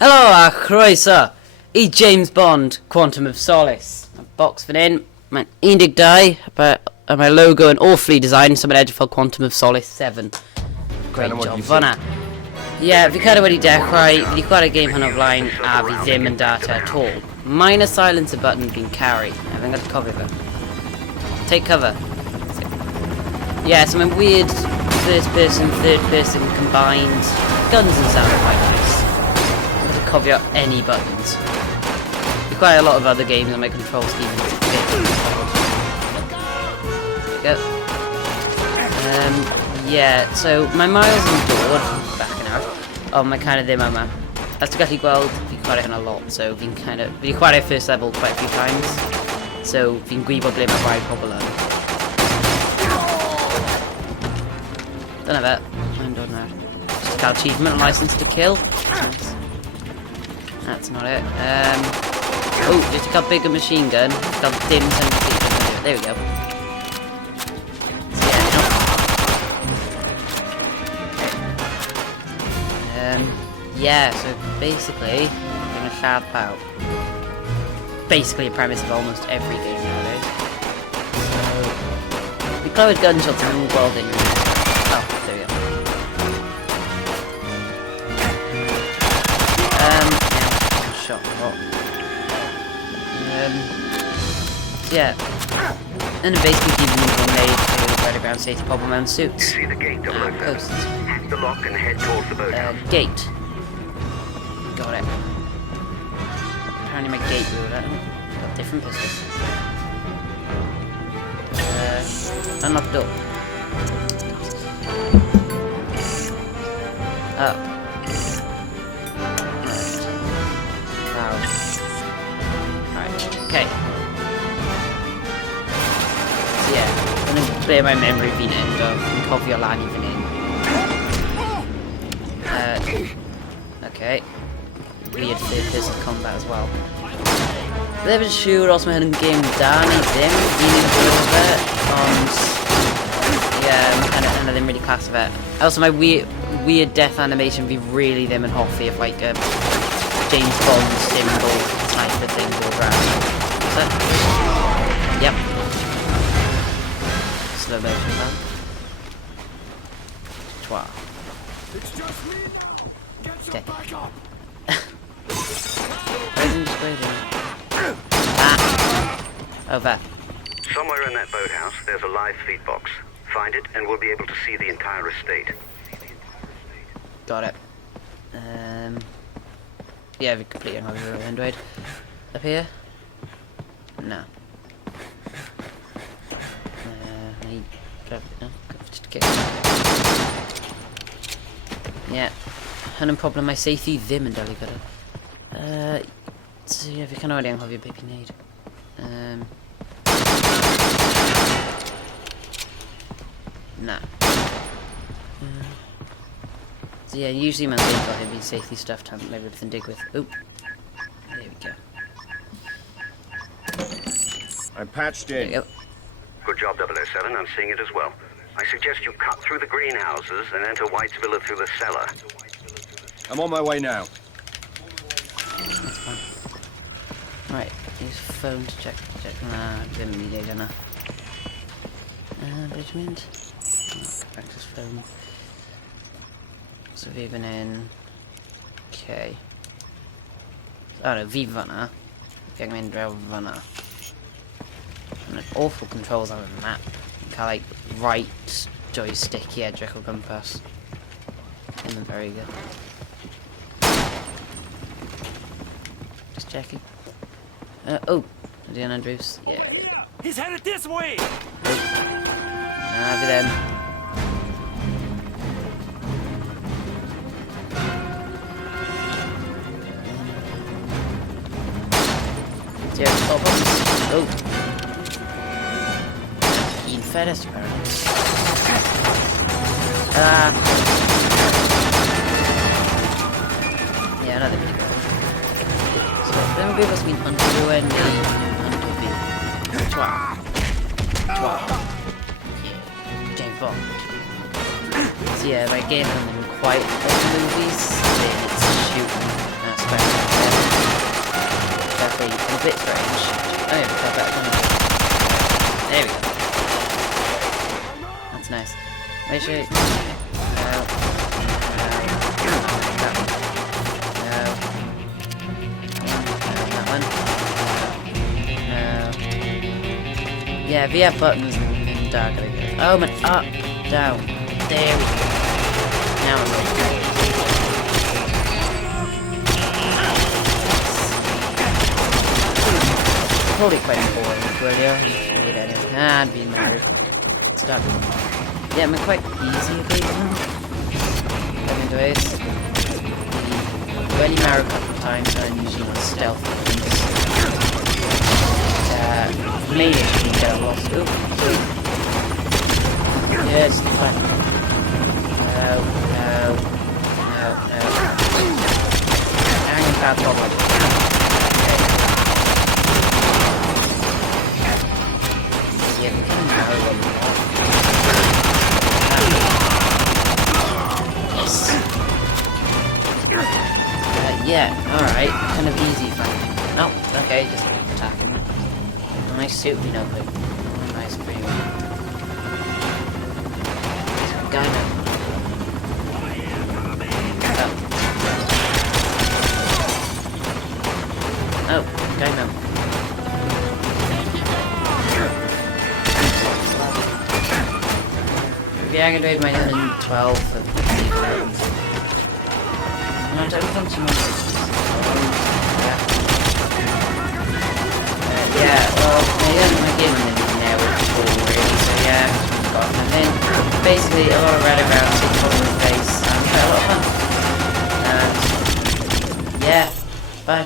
Helo a chroeso I James Bond, Quantum of Solace. Mae box fan hyn, mae'n 12, a mae logo yn awfully designed, so mae'n edrych fel Quantum of Solace 7. Great job fanna. Ie, fi kind of wedi dechrau, fi wedi chwarae game hwn o flaen, a fi ddim yn data at all. Minor silencer button fi'n carry, a fi'n gallu cofio fe. Take cover. Yeah, so mae'n weird first person, third person combined. Guns and sound quite nice. Cofio any buttons. There's quite a lot of other games on my control scheme. There we go. Yeah, so my miles on board, backing out, my kind of ddim yma. As to gallu gweld, fi'n chwarae hyn a lot, so fi'n kind of... Fi'n chwarae first level quite a few times, so fi'n gwybod ble mae rhai pobl yn. Dyna fe, mae'n dod nawr. Just cael achievement, license to kill. Nice. That's not it. Oh, just got bigger machine gun. Got dim sensitivity. There we go. So yeah, so basically, I'm gonna sharp out. Basically, a premise of almost every game nowadays. So we play with gunshots and welding. Oh, there we go. Shot hot. Yeah. And basically these moves were made to right around safety problem and suits. See the gate Posts. Hack the lock and head towards the boathouse. Gate. Got it. Apparently my gate rule that. Got different pistols. Unlock door. Up. Okay. So yeah, I'm gonna clear my memory fi'n end o, fi'n cofio lan I fan hyn. Okay. Weird third person combat as well. Ddim yn siŵr os mae hyn yn game da neu ddim, fi'n enjoy fe, ond... Yeah, mae hynna ddim really class of it. Also, my weird death animation fi really ddim yn hoffi if like a James Bond symbol sniper thing goes around. Yep. Slow motion man. Twat. It's just me. Get some backup. Over. Somewhere in that boathouse, there's a live feed box. Find it, and we'll be able to see the entire estate. Got it. Yeah, we completely uncovered Android. Up here? No. Yeah. Hynny'n problem mae seithi ddim yn delu gyda. So yeah, fi can already anghofio beth fi'n neud. Na. So yeah, usually mae'n dweud bod fi'n seithi stuff tan mae rhywbeth yn digwydd. Oop. There we go. I'm patched in. There we go. Good job, 007. I'm seeing it as well. I suggest you cut through the greenhouses and enter White's Villa through the cellar. I'm on my way now. That's fine. Right, use phone to check. Nah, didn't need it, didn't I? Bridgement. Access phone. So fi fan hyn. Okay. Oh no, fi fanna. Gag mynd draw fanna. And awful controls on the map. Cael like right joystick I edrych o gwmpas. Isn't very good. Just checking. Oh, ydy hwnna'n drws? Yeah, there we go. He's headed this way! Na, fi ddim. Oh. Un ffenest, apparently. Yeah, no, ddim wedi gweld. So, ddim yn gwybod os fi'n underwen neu underfi. Twat. Yeah, James Bond. So yeah, my game hasn't been quite like the movies. It's shooting. bit strange. Oh yeah, got that one. There we go. That's nice. Make sure. No. That one. Yeah, we have buttons in dark. Oh man, up, down. There we go. Now I'm okay. Probably quite boring, will you? I'd be married. Stuck. Yeah, I'm quite easy to beat them. Anyways, I've already married a couple of times, and I'm usually on stealth. Me, it shouldn't get lost. Ooh, sweet. Yes, fine. No. Hanging bad problem. Yes. Yeah, alright. Kind of easy fighting. Oh, okay, just attack him. Nice suit, you know, but nice pretty well. Guy now. Oh, guy now. Yeah, I'm gonna do my 112 for the defense. No, I don't think too much. Yeah, well, I don't like him now with the ball really, so yeah, got him in. Basically, a lot of red around, 6 on the face, and a lot of fun. And yeah.